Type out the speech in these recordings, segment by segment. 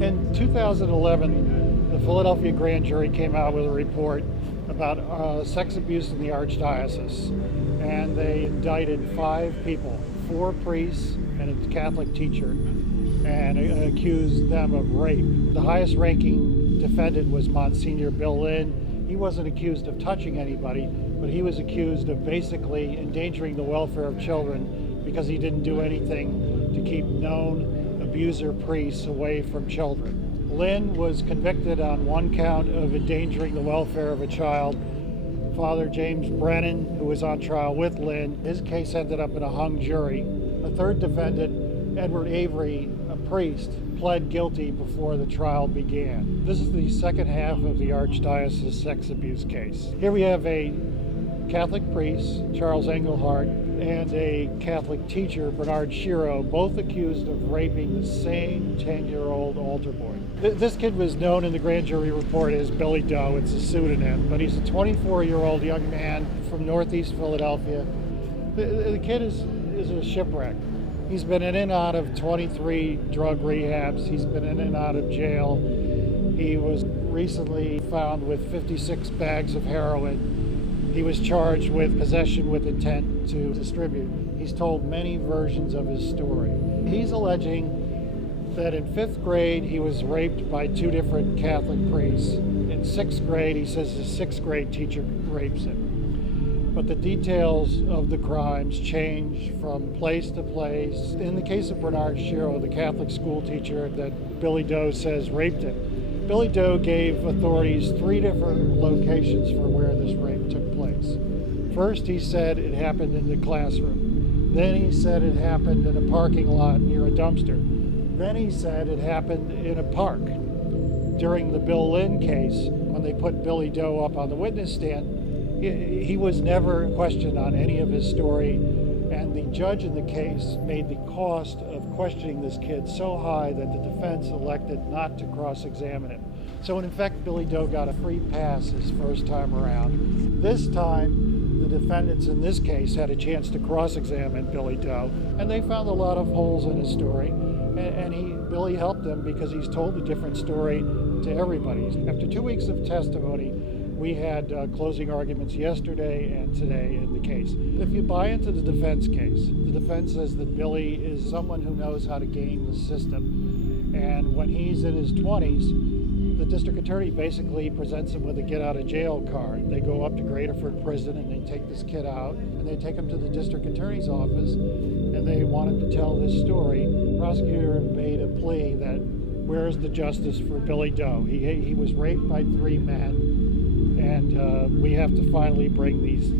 In 2011, the Philadelphia grand jury came out with a report about sex abuse in the Archdiocese, and they indicted 5 people, 4 priests and a Catholic teacher, and accused them of rape. The highest ranking defendant was Monsignor Bill Lynn. He wasn't accused of touching anybody, but he was accused of basically endangering the welfare of children because he didn't do anything to keep known abuser priests away from children. Lynn was convicted on 1 count of endangering the welfare of a child. Father James Brennan, who was on trial with Lynn, his case ended up in a hung jury. A 3rd defendant, Edward Avery, a priest, pled guilty before the trial began. This is the second half of the Archdiocese sex abuse case. Here we have a Catholic priest, Charles Engelhardt, and a Catholic teacher, Bernard Shiro, both accused of raping the same 10-year-old altar boy. This kid was known in the grand jury report as Billy Doe. It's a pseudonym, but he's a 24-year-old young man from northeast Philadelphia. The kid is a shipwreck. He's been in and out of 23 drug rehabs. He's been in and out of jail. He was recently found with 56 bags of heroin. He was charged with possession with intent to distribute. He's told many versions of his story. He's alleging that in 5th grade he was raped by 2 different Catholic priests. In 6th grade, he says his 6th grade teacher rapes him. But the details of the crimes change from place to place. In the case of Bernard Shiro, the Catholic school teacher that Billy Doe says raped him, Billy Doe gave authorities 3 different locations for where this rape took place. First, he said it happened in the classroom. Then he said it happened in a parking lot near a dumpster. Then he said it happened in a park. During the Bill Lynn case, when they put Billy Doe up on the witness stand, he was never questioned on any of his story, and the judge in the case made the cost of questioning this kid so high that the defense elected not to cross-examine him. So in effect, Billy Doe got a free pass his first time around. This time, the defendants in this case had a chance to cross-examine Billy Doe, and they found a lot of holes in his story, and Billy helped them because he's told a different story to everybody. After 2 weeks of testimony, we had closing arguments yesterday and today in the case. If you buy into the defense case, the defense says that Billy is someone who knows how to game the system. And when he's in his 20s, the district attorney basically presents him with a get-out-of-jail card. They go up to Graterford Prison and they take this kid out, and they take him to the district attorney's office, and they want him to tell this story. The prosecutor made a plea that where's the justice for Billy Doe? He was raped by 3 men. And we have to finally bring these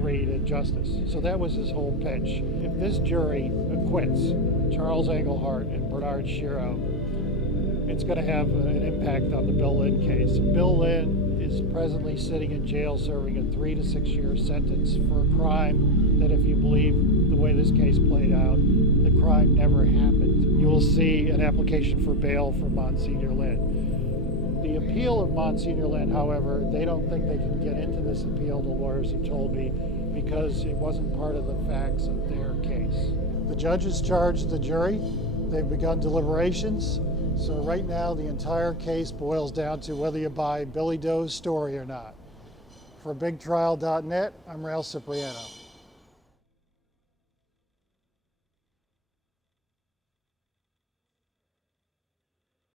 3 to justice. So that was his whole pitch. If this jury acquits Charles Engelhardt and Bernard Shiro, it's going to have an impact on the Bill Lynn case. Bill Lynn is presently sitting in jail serving a 3 to 6 year sentence for a crime that, if you believe the way this case played out, the crime never happened. You will see an application for bail for Monsignor Lynn. The appeal of Monsignor Lynn, however, they don't think they can get into this appeal, the lawyers have told me, because it wasn't part of the facts of their case. The judges charged the jury. They've begun deliberations. So right now, the entire case boils down to whether you buy Billy Doe's story or not. For BigTrial.net, I'm Cipriano.